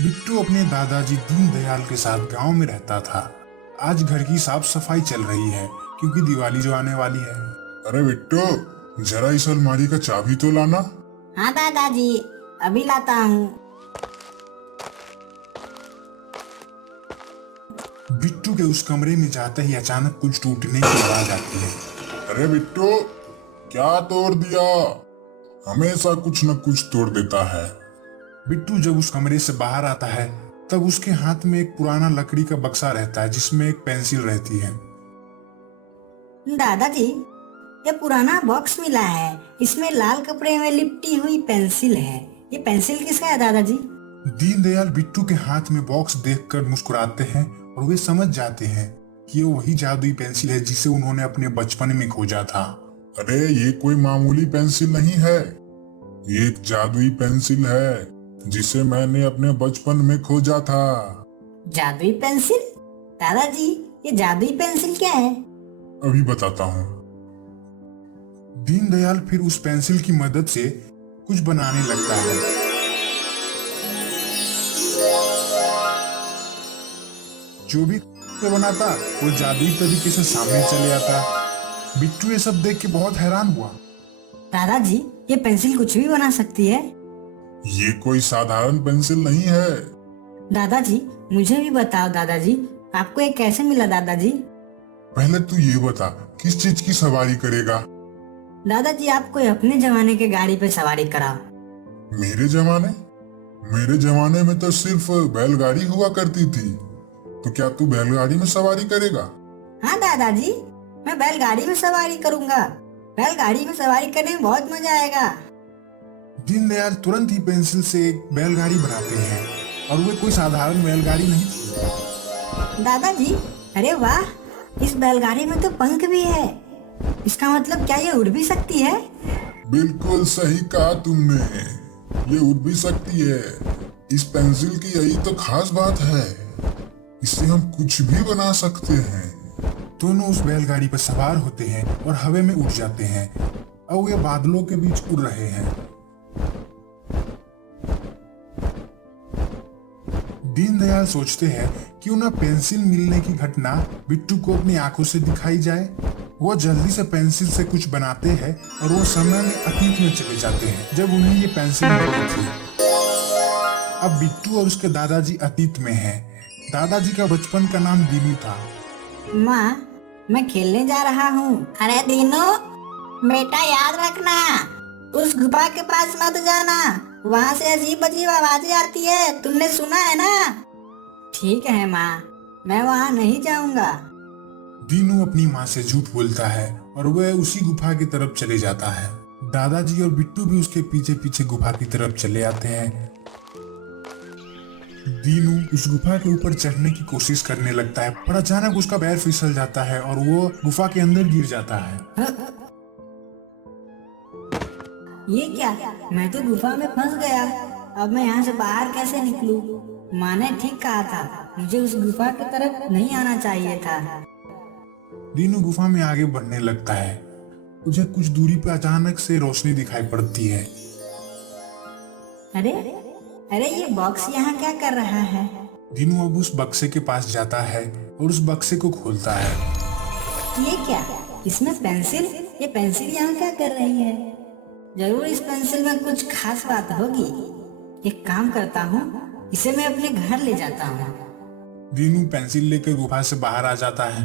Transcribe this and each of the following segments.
बिट्टू अपने दादाजी दीनदयाल के साथ गांव में रहता था। आज घर की साफ सफाई चल रही है क्योंकि दिवाली जो आने वाली है। अरे बिट्टू, जरा इस अलमारी का चाबी तो लाना। हाँ दादाजी, अभी लाता हूँ। बिट्टू के उस कमरे में जाते ही अचानक कुछ टूटने की आवाज आती है। अरे बिट्टू, क्या तोड़ दिया? हमेशा कुछ न कुछ तोड़ देता है। बिट्टू जब उस कमरे से बाहर आता है तब उसके हाथ में एक पुराना लकड़ी का बक्सा रहता है जिसमें एक पेंसिल रहती है। दादाजी, ये पुराना बॉक्स मिला है। इसमें लाल कपड़े में लिपटी हुई पेंसिल है। ये पेंसिल किसका है दादाजी? दीनदयाल बिट्टू के हाथ में बॉक्स देखकर मुस्कुराते हैं और वे समझ जाते हैं कि ये वही जादुई पेंसिल है जिसे उन्होंने अपने बचपन में खोजा था। अरे ये कोई मामूली पेंसिल नहीं है, ये एक जादुई पेंसिल है जिसे मैंने अपने बचपन में खोजा था। जादुई पेंसिल? दादाजी, ये जादुई पेंसिल क्या है? अभी बताता हूँ। दीनदयाल फिर उस पेंसिल की मदद से कुछ बनाने लगता है। जो भी बनाता वो जादुई तरीके से सामने चले आता। बिट्टू ये सब देख के बहुत हैरान हुआ। दादाजी, ये पेंसिल कुछ भी बना सकती है? ये कोई साधारण पेंसिल नहीं है। दादाजी, मुझे भी बताओ दादाजी, आपको ये कैसे मिला दादाजी? पहले तू ये बता, किस चीज की सवारी करेगा? दादाजी, आप कोई अपने जमाने के गाड़ी पे सवारी कराओ। मेरे जमाने? मेरे जमाने में तो सिर्फ बैलगाड़ी हुआ करती थी। तो क्या तू बैलगाड़ी में सवारी करेगा? हाँ दादाजी, मैं बैलगाड़ी में सवारी करूंगा। बैलगाड़ी में सवारी करने में बहुत मजा आएगा। दीनदयाल तुरंत ही पेंसिल से एक बैलगाड़ी बनाते हैं और वो कोई साधारण बैलगाड़ी नहीं थी। दादाजी, अरे वाह, इस बैलगाड़ी में तो पंख भी है। इसका मतलब क्या ये उड़ भी सकती है? बिल्कुल सही कहा तुमने, ये उड़ भी सकती है। इस पेंसिल की यही तो खास बात है, इससे हम कुछ भी बना सकते हैं। दोनों उस बैलगाड़ी पर सवार होते हैं और हवा में उड़ जाते हैं और वे बादलों के बीच उड़ रहे हैं। दीनदयाल सोचते हैं क्यों ना पेंसिल मिलने की घटना बिट्टू को अपनी आंखों से दिखाई जाए। वो जल्दी से पेंसिल से कुछ बनाते हैं और वो समय में अतीत में चले जाते हैं जब उन्हें ये पेंसिल मिली थी। अब बिट्टू और उसके दादाजी अतीत में हैं। दादाजी का बचपन का नाम दीनू था। माँ, मैं खेलने जा रहा हूँ। अरे दीनू, बेटा याद रखना, उस गुफा के पास मत जाना। वहाँ से अजीब अजीब आवाजें आती है, तुमने सुना है ना? ठीक है माँ, मैं वहाँ नहीं जाऊँगा। दीनू अपनी माँ से झूठ बोलता है और वह उसी गुफा की तरफ चले जाता है। दादाजी और बिट्टू भी उसके पीछे पीछे गुफा की तरफ चले आते हैं। दीनू उस गुफा के ऊपर चढ़ने की कोशिश करने लगता है पर अचानक उसका पैर फिसल जाता है और वो गुफा के अंदर गिर जाता है। ये क्या? मैं तो गुफा में फंस गया। अब मैं यहाँ से बाहर कैसे निकलूं? माँ ने ठीक कहा था, मुझे उस गुफा की तरफ नहीं आना चाहिए था। दीनू गुफा में आगे बढ़ने लगता है। उसे कुछ दूरी पर अचानक से रोशनी दिखाई पड़ती है। अरे अरे, ये बॉक्स यहाँ क्या कर रहा है? दीनू अब उस बक्से के पास जाता है और उस बक्से को खोलता है। ये क्या? इसमें पेंसिल? ये पेंसिल यहाँ क्या कर रही है? जरूर इस पेंसिल में कुछ खास बात होगी। एक काम करता हूँ, इसे मैं अपने घर ले जाता हूँ। दीनू पेंसिल लेकर गुफा से बाहर आ जाता है।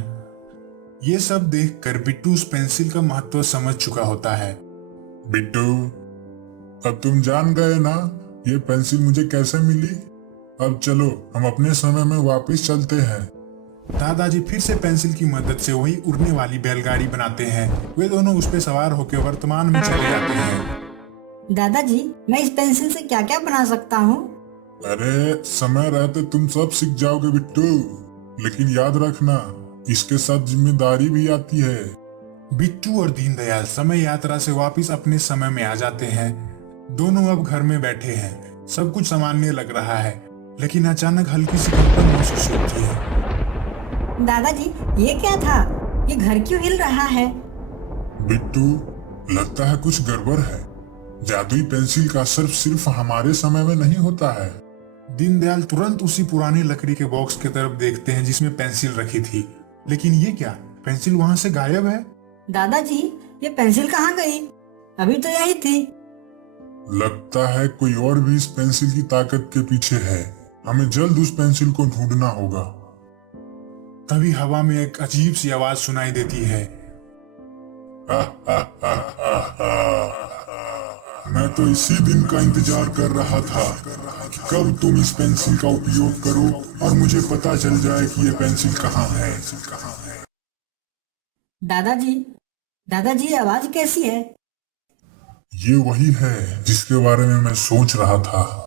ये सब देखकर बिट्टू उस पेंसिल का महत्व समझ चुका होता है। बिट्टू, अब तुम जान गए ना ये पेंसिल मुझे कैसे मिली। अब चलो हम अपने समय में वापस चलते हैं। दादाजी फिर से पेंसिल की मदद से वही उड़ने वाली बैलगाड़ी बनाते हैं। वे दोनों उस पे सवार होकर वर्तमान में चले जाते हैं। दादाजी, मैं इस पेंसिल से क्या क्या बना सकता हूँ? अरे समय रहते तुम सब सीख जाओगे बिट्टू, लेकिन याद रखना इसके साथ जिम्मेदारी भी आती है। बिट्टू और दीनदयाल समय यात्रा से वापस अपने समय में आ जाते हैं। दोनों अब घर में बैठे हैं। सब कुछ सामान्य लग रहा है लेकिन अचानक हल्की सी कंपन महसूस होती है। दादाजी, ये क्या था? ये घर क्यों हिल रहा है? बिट्टू, लगता है कुछ गड़बड़ है। जादुई पेंसिल का असर सिर्फ हमारे समय में नहीं होता है, दीनदयाल तुरंत उसी पुरानी लकड़ी के बॉक्स की तरफ देखते हैं जिसमें पेंसिल रखी थी। लेकिन ये क्या, पेंसिल वहां से गायब है। दादाजी, ये पेंसिल कहाँ गई? अभी तो यही थी। लगता है कोई और भी इस पेंसिल की ताकत के पीछे है। हमें जल्द उस पेंसिल को ढूंढना होगा। तभी हवा में एक अजीब सी आवाज सुनाई देती है। मैं तो इसी दिन का इंतजार कर रहा था कि कब तुम इस पेंसिल का उपयोग करो और मुझे पता चल जाए कि ये पेंसिल कहाँ है। दादाजी, दादाजी, आवाज कैसी है? ये वही है जिसके बारे में मैं सोच रहा था।